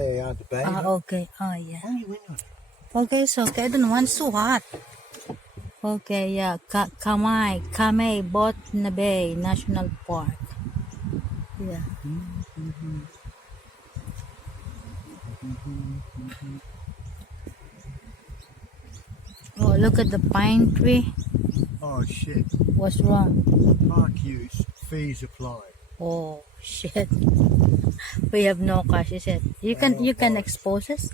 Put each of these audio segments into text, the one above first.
there you are, the bay. Okay. Oh, yeah. Oh, you window. Okay, so I don't want so hot. Okay, yeah. Kamay Botna Bay National Park. Yeah. Oh, look at the pine tree. Oh, shit. What's wrong? Park use, fees apply. Oh, shit. We have no cash, is it? You can expose us?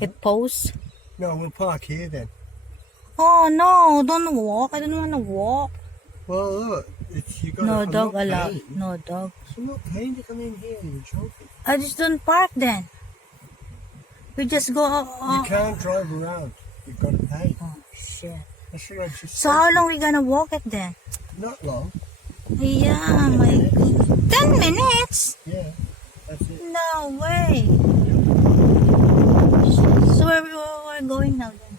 Expose? No, we'll park here then. Oh, no. Don't walk. I don't want to walk. Well, look, you got No I'm dog not allowed. paying. No dog. I'm not paying to come in here, you're joking. I just don't park then. We just go. You can't drive around. You've got to pay. Oh, shit. That's what I just So how long we gonna walk it then? Not long. Yeah, my 10 minutes? Yeah, that's it. No way. So where we're going now then?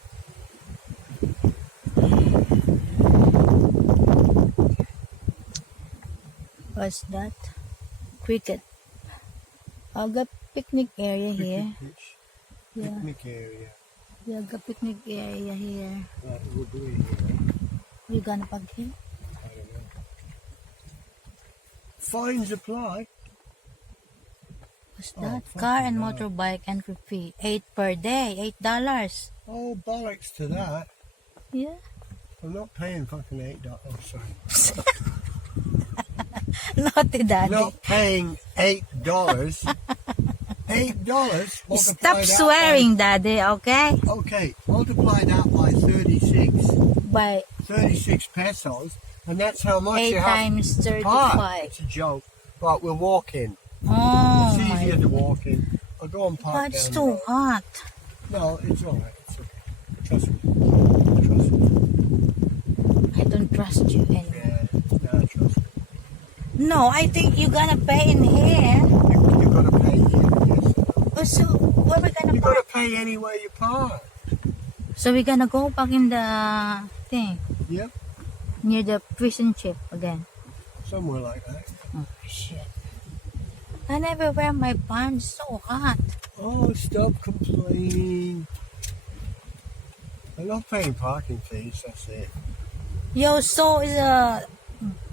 What's that? Cricket. I've got picnic area here. Pitch, Yeah, picnic area. yeah, got picnic area here. Right, we'll do it here. You gonna park here? I don't know. Fines apply. What's Oh, that? fucking Car and hell. motorbike entry fee. 8 per day. $8. Oh, bollocks to that. Yeah. I'm not paying fucking $8. Oh, sorry. Naughty daddy. Not paying $8. $8? Stop swearing, daddy, okay? Okay, multiply that by 36. By 36 pesos, and that's how much 8 you have times to park. 35. It's a joke. Right, we're walking. Oh, It's my easier to God. walk in. I'll go and park But it's down too the road. hot. No, it's alright. It's okay. Trust me. Trust me. I don't trust you anymore. Yeah, no, trust me. No, I think you're gonna pay in here. You've got to pay here, yes. Oh, so where we gonna You've got park? to pay anywhere you park. So we're gonna go back in the thing Yep, near the prison ship again. somewhere like that. Oh shit! I never wear my pants. So hot. Oh, stop complaining. I'm not paying parking fees, that's it. Your soul is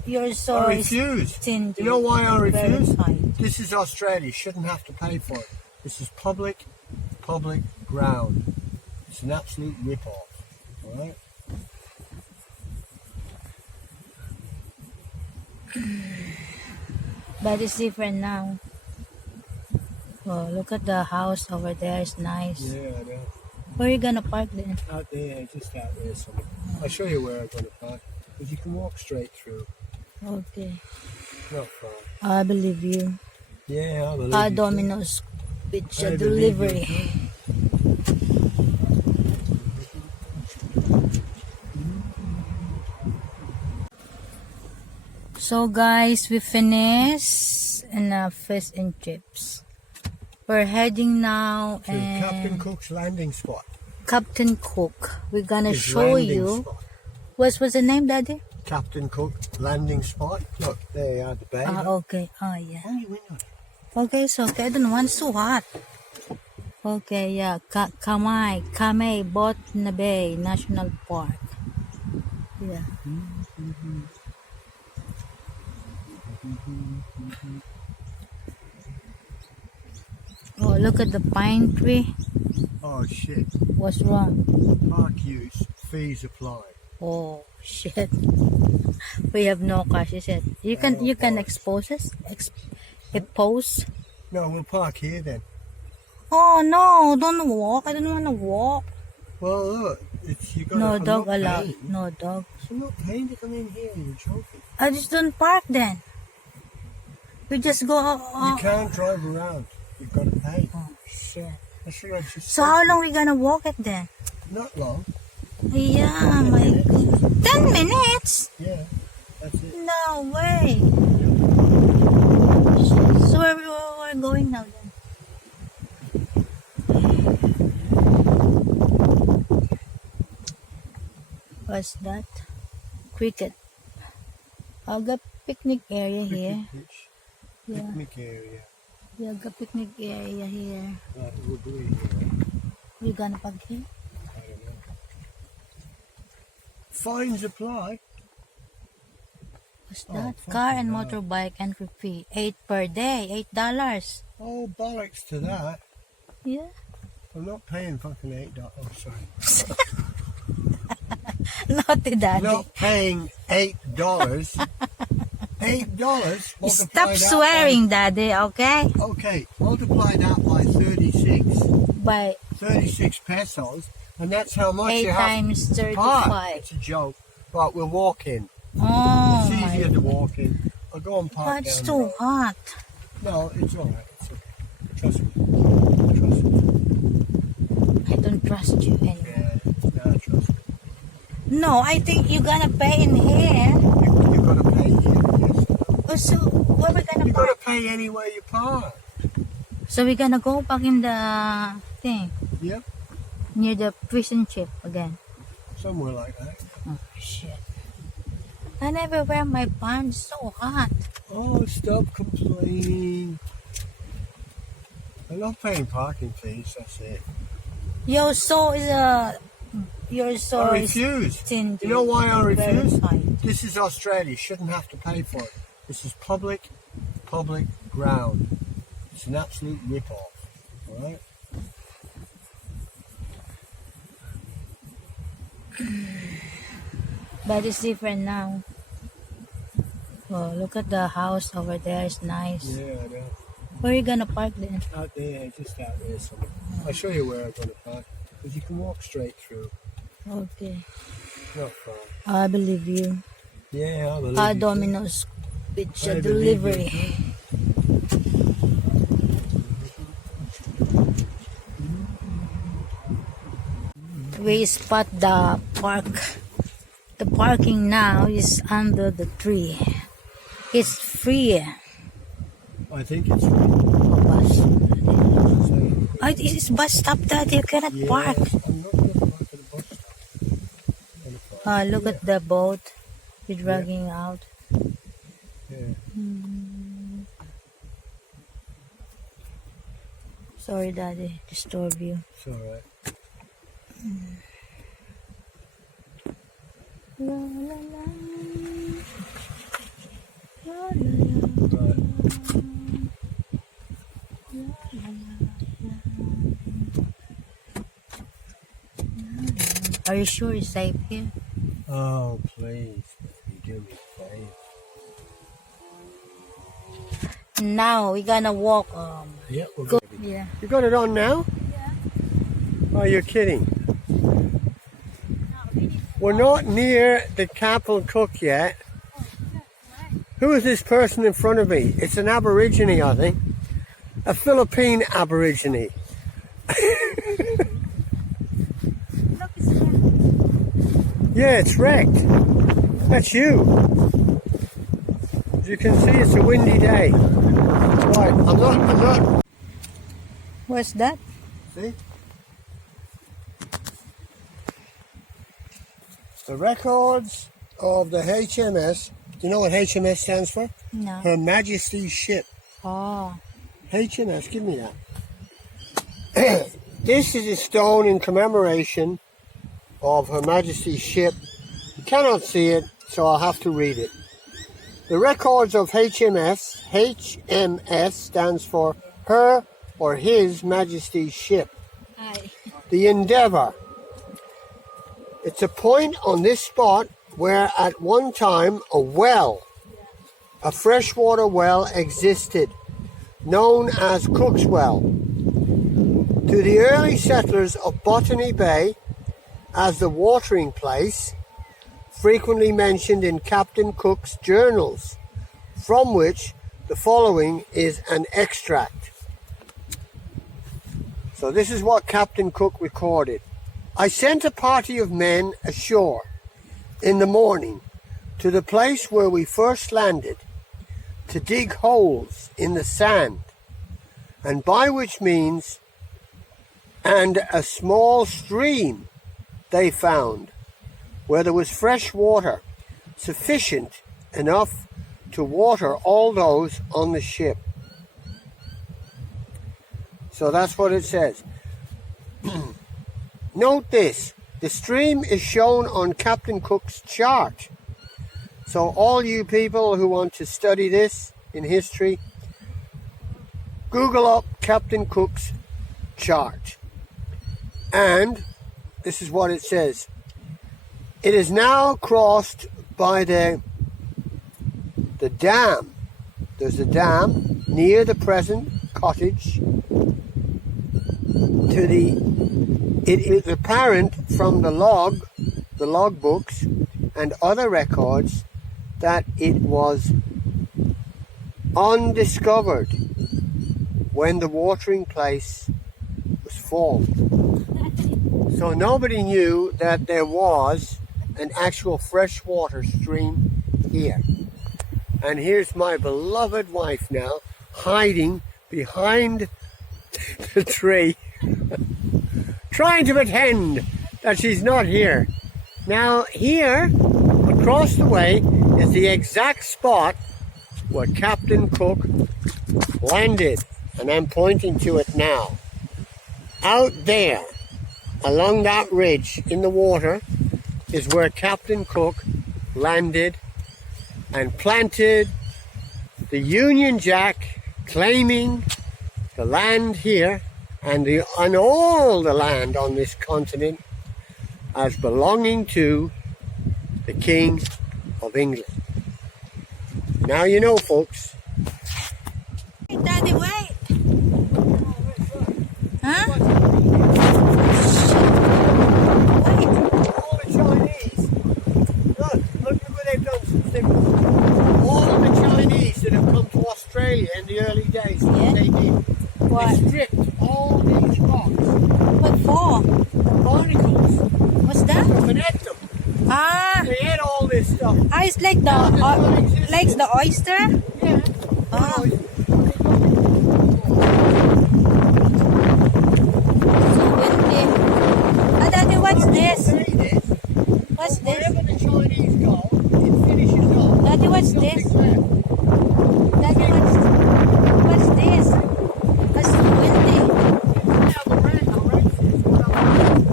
your soul I is refuse. stingy. You know why I Very refuse? fine. This is Australia. You shouldn't have to pay for it. This is public ground. It's an absolute rip-off. All right? But it's different now. Oh, look at the house over there. It's nice. Yeah, I know. Where are you gonna park then? Out there, just out there somewhere. I'll show you where I'm going to park. Because you can walk straight through. Okay. Not far. I believe you. Yeah, I believe you. Domino's Pizza I believe Delivery. So guys, we finished enough fish and chips. We're heading now To and Captain Cook's landing spot. Captain Cook. We're gonna His show landing you. spot. What's the name, Daddy? Captain Cook landing spot. Look, there you are, the bay. Okay. Oh yeah. Oh, you window. Okay, so I don't want so hot. Okay, yeah. Kamay Botna Bay National Park. Yeah. Oh, look at the pine tree. Oh, shit. What's wrong? Park use, fees apply. Oh, shit. We have no cash, is it? You can expose us? Expose? No, we'll park here then. Oh, no. Don't walk. I don't want to walk. Well, look, you got No I'm dog not allowed. paying. No dog. I'm not paying to come in here, you're joking. I just don't park then. We just go. You can't drive around. You've got to pay. Oh shit! That's what I just So said. how long we gonna walk it then? Not long. Yeah, my God. 10 minutes? Yeah, that's it. No way. So where we're going now then? What's that? Cricket. I've got picnic area here. Picnic pitch, Yeah, picnic area. Yeah, the picnic area here. We'll do it here. We gonna park here? I don't know. Fines apply. What's Oh, that? fucking Car and hell. motorbike entry fee. 8 per day. $8. Oh, bollocks to that. Yeah. I'm not paying fucking $8. Oh, sorry. Naughty I'm daddy. not paying $8. $8? Multiply Stop that swearing, daddy, okay? By, okay, multiply that by 36. By 36 pesos. And that's how much 8 you have times to park. 35. It's a joke. Right, we're walking. Oh, It's my easier to God. walk in. I'll go and park God, it's down too there. hot. No, it's all right. It's okay. Trust me. Trust me. I don't trust you anymore. Yeah, no, trust me. No, I think you're gonna pay in here. You've got to pay here. Yes. Oh, so, where we gonna You've got park? to pay anywhere you park. So, we're gonna go back in the thing. Yep. Near the prison ship again. Somewhere like that. Oh, shit. I never wear my pants. So hot. Oh, stop complaining. I'm not paying parking fees, that's it. Your soul is your soul I is refuse. thin. You know why I refuse? Verified. This is Australia. You shouldn't have to pay for it. This is public ground. It's an absolute rip-off. Alright? But it's different now. Oh, look at the house over there. It's nice. Yeah, I know. Where are you gonna park then? Out there, just out there somewhere. I'll show you where I'm going to park. Because you can walk straight through. Okay. Not far. I believe you. Yeah, I believe you. Domino's Pizza I believe you. Delivery. We spot the park. The parking now is under the tree. It's free. I think it's Oh, bus. right. Oh, it's bus stop that you cannot Yes, park. I'm not going to park at the bus stop. I'm gonna park Look here. at the boat. You're dragging out. Yeah. Sorry, Daddy, disturb you. It's alright. La, la, la. La, la, la. Right. Are you sure it's safe here? Oh, please. You do me a favor. Now we're gonna walk. Yeah, we're Go. going to be. Yeah. You got it on now? Oh, you're kidding. We're not near the Capel Cook yet. Who is this person in front of me? It's an Aborigine, I think. A Philippine Aborigine. Look, it's there. Yeah, it's wrecked. That's you. As you can see, it's a windy day. Right, I'm not. What's that? See? The records of the HMS. Do you know what HMS stands for? No. Her Majesty's Ship. Oh. HMS, give me that. This is a stone in commemoration of Her Majesty's ship. You cannot see it, so I'll have to read it. The records of HMS stands for Her or His Majesty's ship. Hi. The Endeavour. It's a point on this spot where at one time a freshwater well existed, known as Cook's Well. To the early settlers of Botany Bay as the watering place, frequently mentioned in Captain Cook's journals, from which the following is an extract. So this is what Captain Cook recorded. I sent a party of men ashore in the morning to the place where we first landed to dig holes in the sand, and by which means and a small stream they found where there was fresh water sufficient enough to water all those on the ship. So that's what it says. Note this. The stream is shown on Captain Cook's chart. So all you people who want to study this in history, Google up Captain Cook's chart. And this is what it says. It is now crossed by the dam. There's a dam near the present cottage. It is apparent from the log books and other records that it was undiscovered when the watering place was formed. So nobody knew that there was an actual freshwater stream here. And here's my beloved wife now, hiding behind the tree, trying to pretend that she's not here. Now here, across the way, is the exact spot where Captain Cook landed. And I'm pointing to it now. Out there, along that ridge in the water, is where Captain Cook landed and planted the Union Jack, claiming the land here and all the land on this continent as belonging to the King of England. Now you know, folks. Hey, Daddy, wait. Huh? Wait. All the Chinese, look at what they've done since they've all the Chinese that have come to Australia in the early days, Yeah. they did. What? They stripped all these rocks, What for? barnacles, What's that? and ate them. Ah, They ate all this stuff. it's like the oyster. Yeah. Oh. Daddy, what's this? Say this, What's this? wherever the Chinese go, it finishes off. Daddy, what's Nothing this? left. Daddy, what's this? What's windy? Now the red,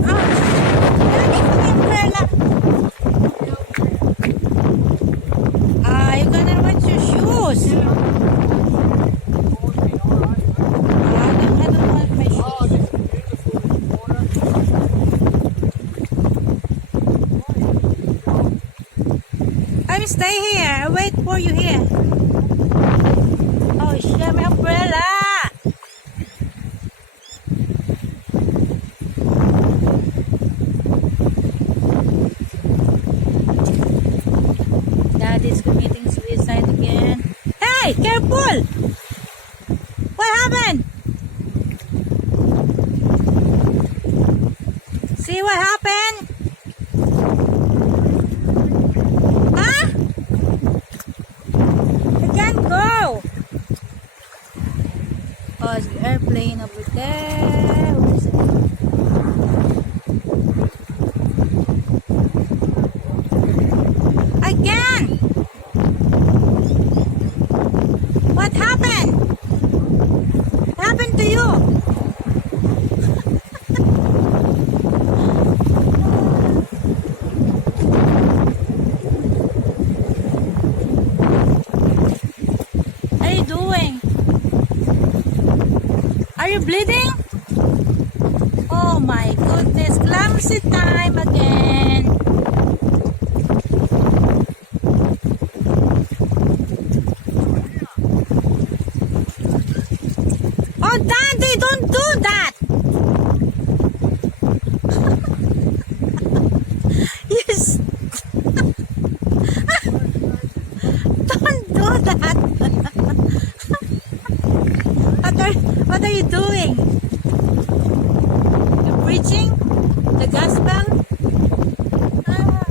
Ah, Daddy, umbrella. Ah, you're gonna watch your shoes. I don't want my shoes. Oh, this is beautiful water. I'll stay here. I'll wait for you here. Oh, share my umbrella. Daddy's committing suicide again. Hey, careful! What happened? See what happened? Huh? I can't go. Oh, it's the airplane over there. Where is it? I can. What happened? What happened to you? What are you doing? Are you bleeding? Oh my goodness, clumsy time again. Oh, Daddy, don't do that. Yes. Don't do that. What are you doing? You're preaching the gospel? Ah.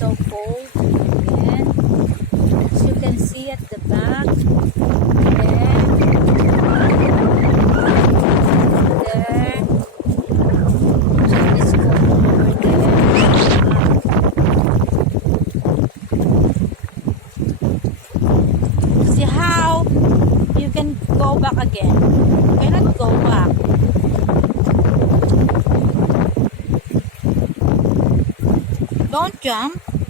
so cold again. As you can see at the back, there, there. Check this cold over there. See how you can go back again? You cannot go back. Don't jump. I'm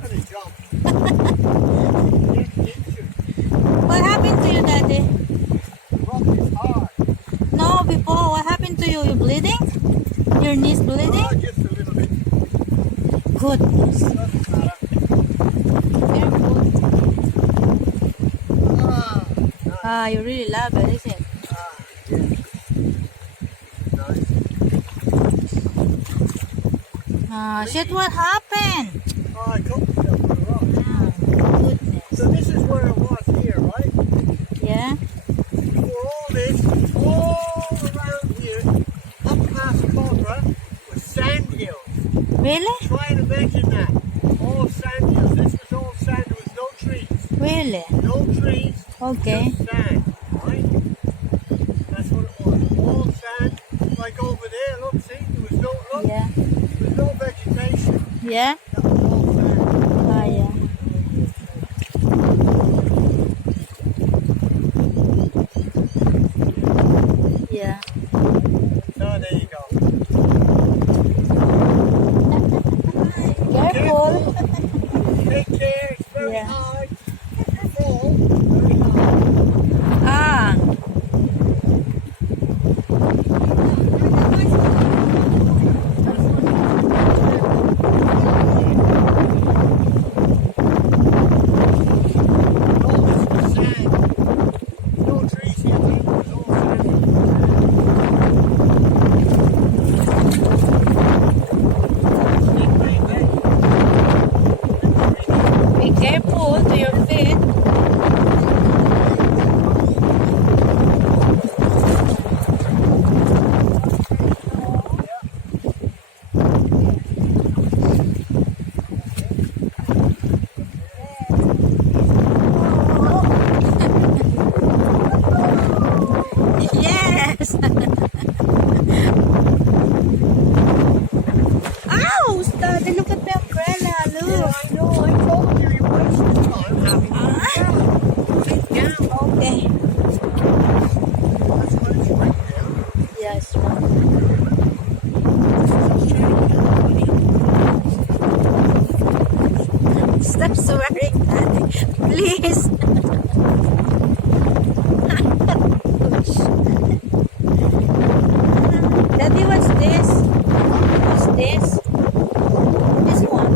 gonna jump. Get injured. What happened to you, Daddy? Rock is hard. No, before. What happened to you? You bleeding? Your knees bleeding? Oh, just a little bit. Goodness. Doesn't matter. Careful. Ah, You really love it, isn't it? yeah. Nice. Shit, what happened? Oh, I cut myself with a rock. Goodness. So this is where it was here, right? Yeah? Before all this, all around here, up past Cobra, was sand hills. Really? Try and imagine that. All sand hills. This was all sand. There was no trees. Really? No trees. Okay. Just sand, right? That's what it was. All sand. Like over there, look, see? There was no, look, Yeah. there was no vegetation. Yeah? That was all sand. Yeah. Yeah. So there you go. Careful. Take care. It's very Yeah. hard. To fall. Very hard. Ah. All this was sand. No trees here. It was all sand. Bang, bang, bang. Be careful to your feet. Yes. Ow! Daddy, look at the umbrella. Yeah, Look. I know. I told you wasted time having it down. Okay. That's what it's right now. Yes. Stop swearing, Daddy. Please. Daddy, what's this? What's this? This one.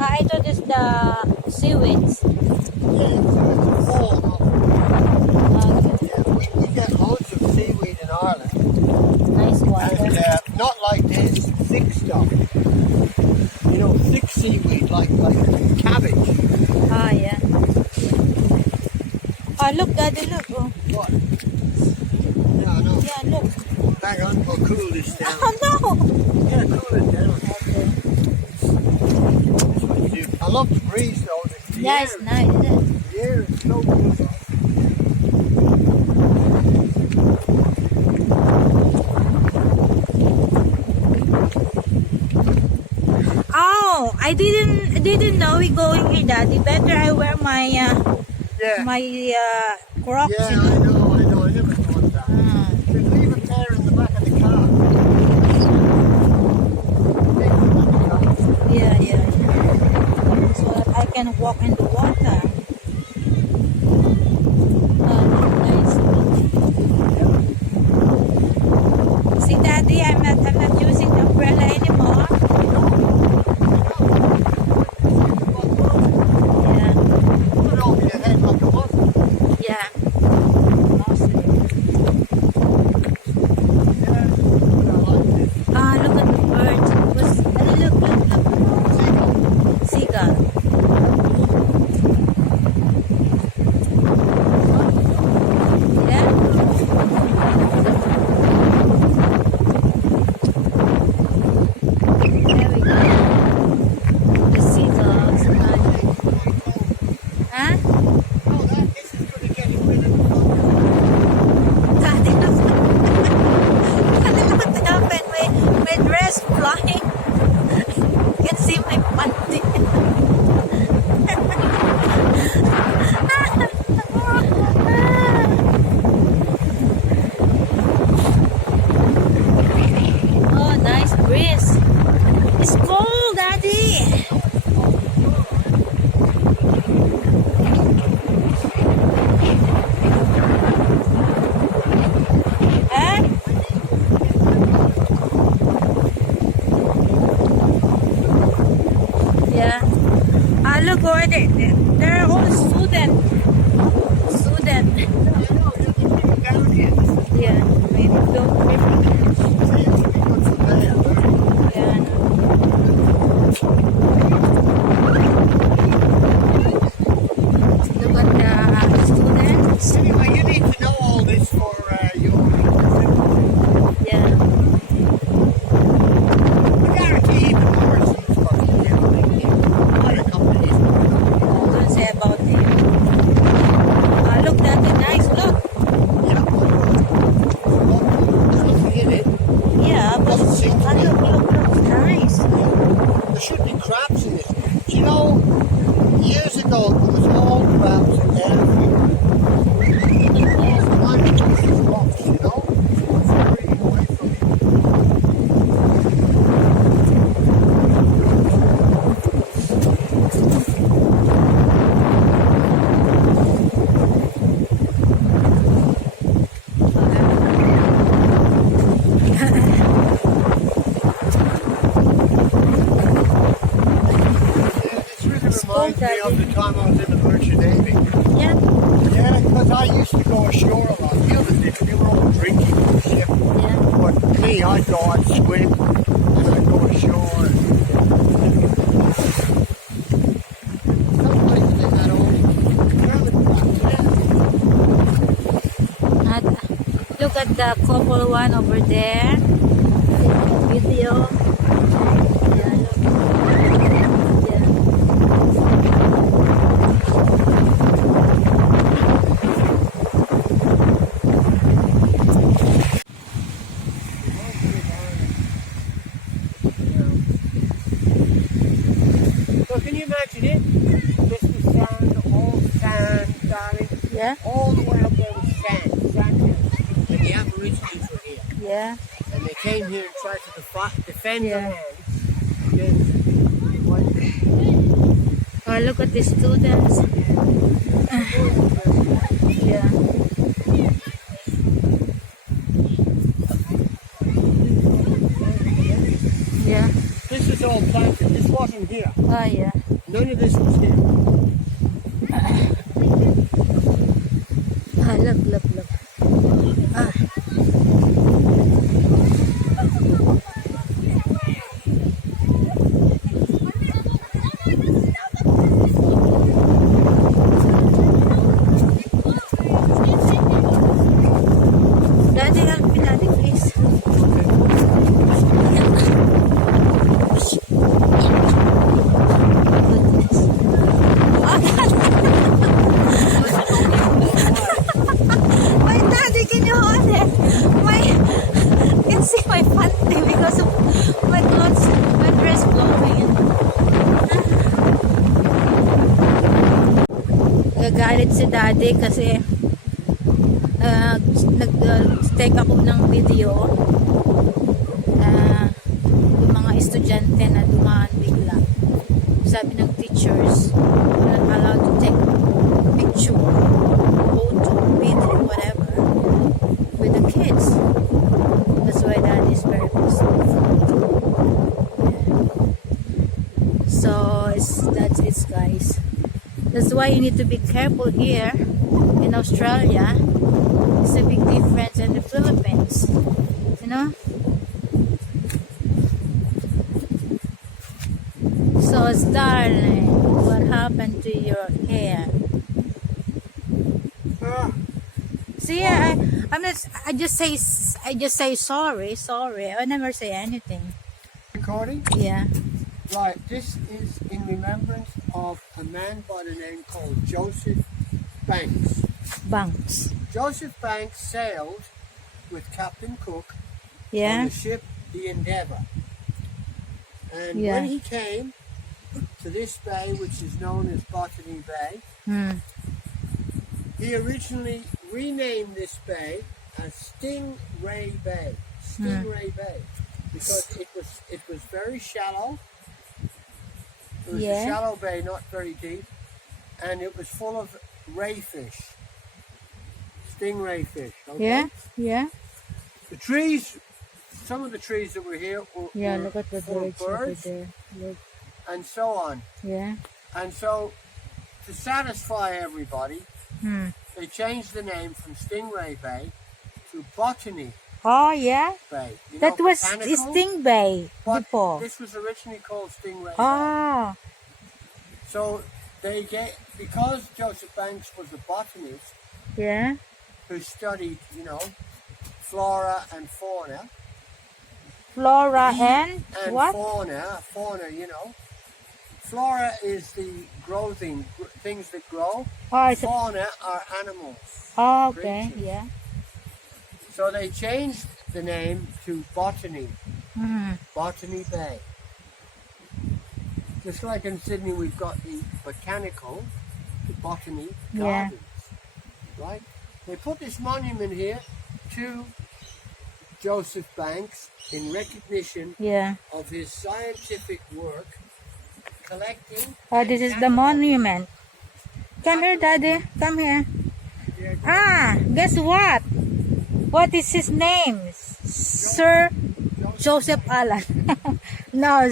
I thought it's the seaweeds. Yeah, it's fall. Okay. Yeah, we get loads of seaweed in Ireland. Nice And water. not like this, thick stuff. You know, thick seaweed, like cabbage. Yeah. Look, Daddy, look. Oh. What? Yeah, I know. Yeah, look. Hang on, we'll cool this down. Oh, no. Yeah, cool it down. Okay. That's what you do. I love the breeze though. The Yeah, air, it's nice, isn't it? the air is so good. Oh, I didn't know we going here, Daddy. Better I wear my Yeah. Crocs. Yeah, You know? I know. I never thought of that. You can leave it there in the back of the car. Yeah. So that I can walk in the water. Nice. See, Daddy, I'm not using the umbrella anymore. Yeah. Put it over your head like a muffin. Yeah. Yeah, I like this. Look at the bird. Look. Seagull. look over there. They're all student. Student. Down here. Yeah, maybe don't. Yeah, I know. Look at the students. Anyway, you need to know all this for your. Yeah. I guarantee even Morrison's fucking here. Other companies. I don't say about them. Look, that's nice. Look. Yeah. There's nothing in it. Yeah, but Doesn't seem to be. look, nice. There should be crabs in it. Do you know, years ago there was all crabs in everywhere. All kinds of rocks, you know? Very away from it. Yeah, this really reminds me of the time I was in the Merchant Navy. Yeah. Yeah, because I used to go ashore a lot. The others did, they were all drinking on the ship. Yeah. But me, I'd go, I'd swim, and I'd go ashore. Some places they had all hermit crabs. Look at the couple one over there. Video. Yeah, look. Yeah. So can you imagine it? This was sand, all sand, darling. Yeah. All the way up there was sand, sand here. And the Aborigines were here. Yeah. And they came here and tried to defend Yeah. the land against what Look at the students. Yeah. Yeah. this is all planted. This wasn't here. Oh, yeah. None of this was here. Look. Ah. Daddy, help me, Daddy, please. Goodness. Oh, Daddy. My Daddy, can you hold it? You can see my panty because of my clothes, my dress blowing. Nagagalit si Daddy kasi nag-take ako ng video. Yung mga estudyante na dumaan bigla. Sabi ng teachers, you're not allowed to take picture, photo, video, whatever with the kids. That's why Dad is very pissed. So that's it, guys. That's why you need to be careful here in Australia. It's a big difference in the Philippines, you know. So, darling, what happened to your hair? See, I'm not. I just say sorry. I never say anything. Recording? Yeah. Right, this is in remembrance of a man by the name called Joseph Banks. Banks. Joseph Banks sailed with Captain Cook on Yeah. the ship the Endeavour. And Yeah. when he came to this bay, which is known as Botany Bay, he originally renamed this bay as Stingray Bay. Stingray Bay. Because it was very shallow. It was a shallow bay, not very deep. And it was full of ray fish. Stingray fish. Okay? Yeah. The trees, some of the trees that were here were, Yeah. were Look at the full of birds over birds there. Look. and so on. Yeah. And so, to satisfy everybody, Hmm. they changed the name from Stingray Bay to Botany Oh, yeah. Bay. You That know, was botanical, Sting Bay but before. this was originally called Stingray Bay. Oh, So they get, because Joseph Banks was a botanist yeah. who studied, you know, flora and fauna. Flora he- and what? Fauna, you know. Flora is the growing, things that grow. Oh, it's a, Fauna are animals. oh, okay. creatures. Yeah. So they changed the name to Botany, Hmm. Botany Bay. Just like in Sydney, we've got the botanical, the botany Yeah. gardens, right? They put this monument here to Joseph Banks in recognition Yeah. of his scientific work collecting. Oh, this is the monument. Come here, Daddy. Come here. Ah, guess what? What is his name? Sir Joseph Allen. No,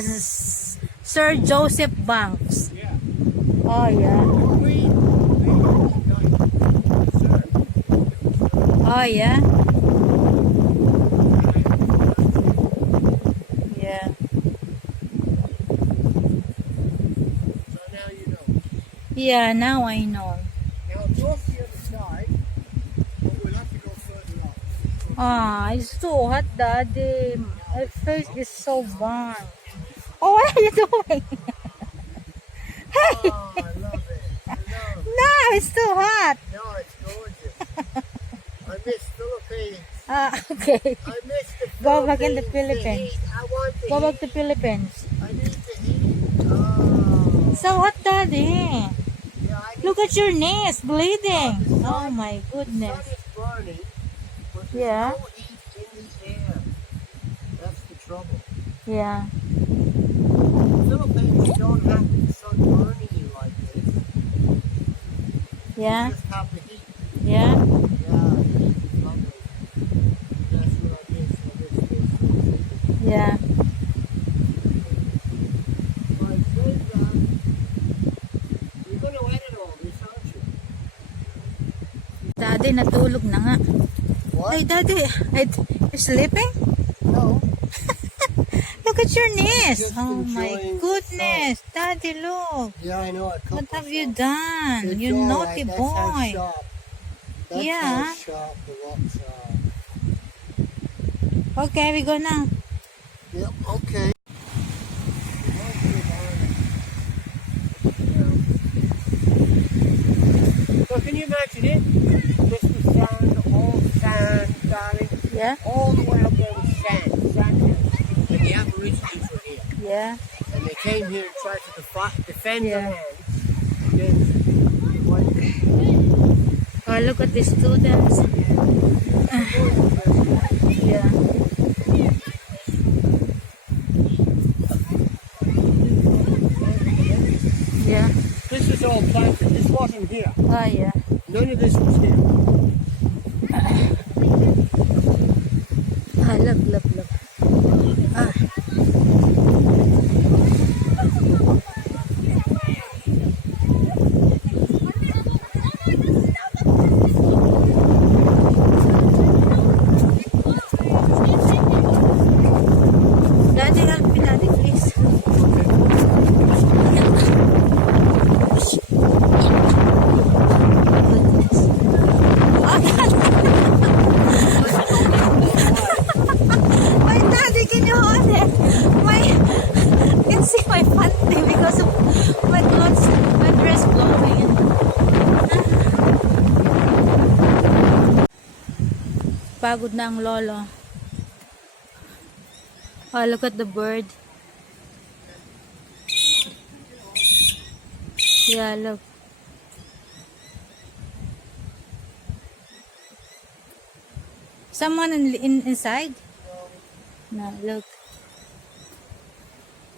Sir Joseph Banks. Yeah. Oh, yeah. Oh, yeah. Yeah. So now you know. Yeah, now I know. Now go off the other side, but we'll have to go further up. Ah, it's so hot, Daddy. My face is so burn. Oh, what are you doing? Hey! Oh, I love it. I know. No, it's too hot. No, it's gorgeous. I miss Philippines. Ah, okay. I miss the Philippines. Go back in the The Philippines. heat. I want the Go back heat. to Philippines. I need the heat. Oh. So hot, Daddy. Yeah, I need Look at your knees bleeding. the sun. Oh my The sun goodness. is burning, but there's Yeah. no heat in the air. That's the trouble. Yeah. Philippines, you don't have the sun burning you like this. Yeah. You just have the heat. Yeah. Yeah, the heat is lovely. That's what I miss. I miss this. Yeah. My friend, you're going to edit all this, aren't you? Daddy, natulog na nga. What? Hey, Daddy. You're sleeping? No. Look at your knees. Just Oh my enjoying goodness. Daddy, look. Yeah, I know. What have you done? It's You all naughty right. That's how boy. sharp. That's Yeah. how sharp the rocks are. Okay, we go now. Yep, okay. So can you imagine it? This was sand, all sand, darling. Yeah. All the way up there was sand, sand hills. And the Aborigines were here. Yeah. And they came here and tried to defend Yeah. the land against the white people. Oh, look at the students. Yeah. Yeah. This is all planted. This wasn't here. Oh, yeah. None of this was here. Ah, look. Ah. Daddy, help me, Daddy, please. Goodness. Oh, my Daddy, can you hold it? You can see my panty because of my clothes, my dress blowing. Pagod na ang lolo. Oh, look at the bird. Yeah, look. Someone inside? No, look.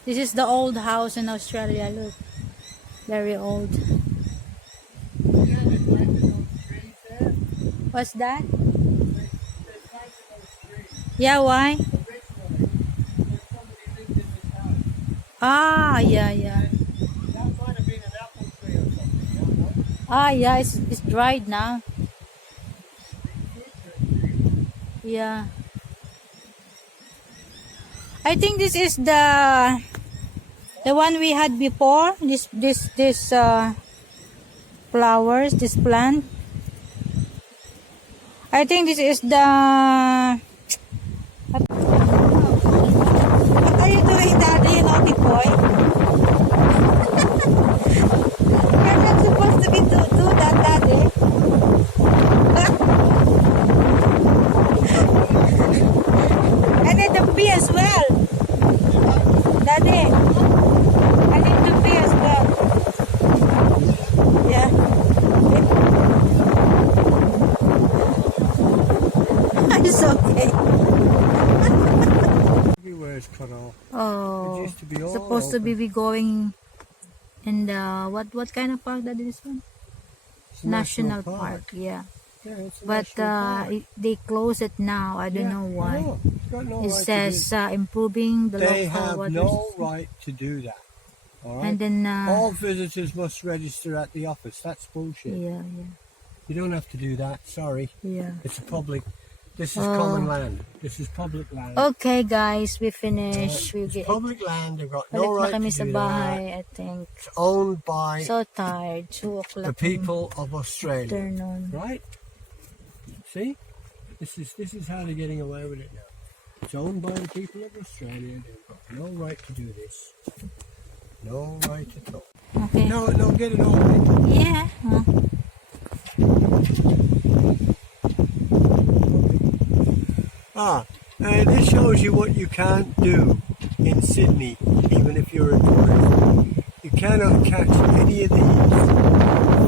This is the old house in Australia, look. Very old. What's that? Yeah, why? Ah, yeah. That might have been an Ah, yeah, it's dried now. Yeah. I think this is the one we had before. This flowers, this plant. I think this is the. What are you doing, Daddy? You naughty boy. You're not supposed to be do that, Daddy. I need to pee as well. Daddy, I need to pee as well. Yeah. It's okay. Everywhere is cut off. Oh, It used to be all supposed to open. be going in the what kind of park that is one? It's a National park. Yeah. Yeah, it's a But national park. they close it now. I don't know I why. know. It's got no It right to says do improving the they local have water no system. right to do that. All right. And then All visitors must register at the office. That's bullshit. yeah, You don't have to do that. Sorry. yeah. It's a public. This is Oh. common land. This is public land. Okay, guys, we finished. We It's get public land. They've got balik no na right kami to sa do bahay, that. I think. It's owned by So tired. 2 the o'clock. people of Australia. Afternoon. Right? See? This is how they're getting away with it now. It's owned by the people of Australia. They've got no right to do this. No right at all. Okay. No, get it all right. Yeah. Huh? This shows you what you can't do in Sydney, even if you're a tourist. You cannot catch any of these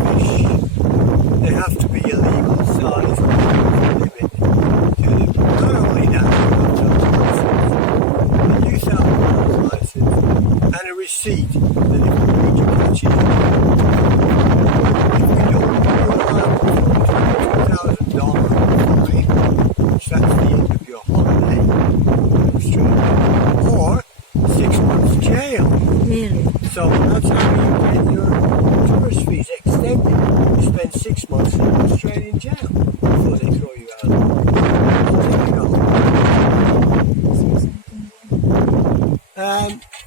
fish. They have to be a legal size limit to them. Not only that, you have to have a New South Wales license and a receipt that if you need to catch it, if you don't, you're liable for $22,000 fine, which that's the end of your holiday in Australia, or 6 months jail. Really? So that's how you get your tourist fees extended. You spend 6 months in Australian jail before they throw you out. There you go.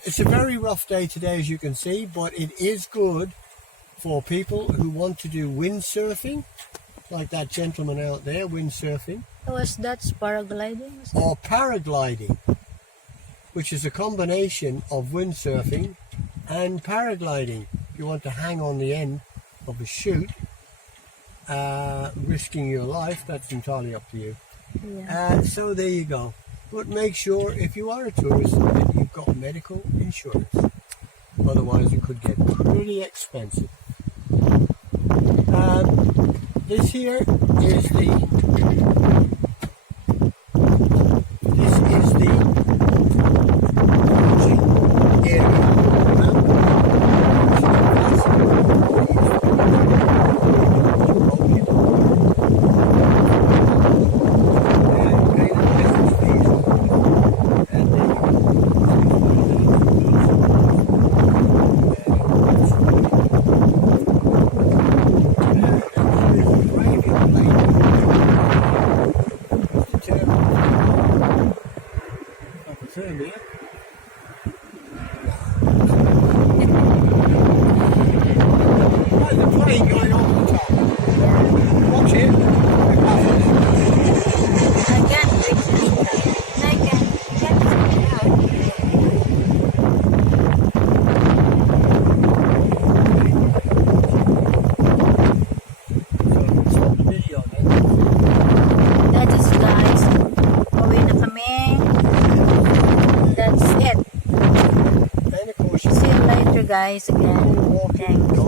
It's a very rough day today, as you can see, but it is good for people who want to do windsurfing, like that gentleman out there, windsurfing, Was that paragliding? or paragliding, which is a combination of windsurfing and paragliding. If you want to hang on the end of a chute, risking your life, that's entirely up to you. Yeah. So there you go. But make sure, if you are a tourist, that you've got medical insurance. Otherwise, it could get pretty expensive. This here is the guys again. Thanks.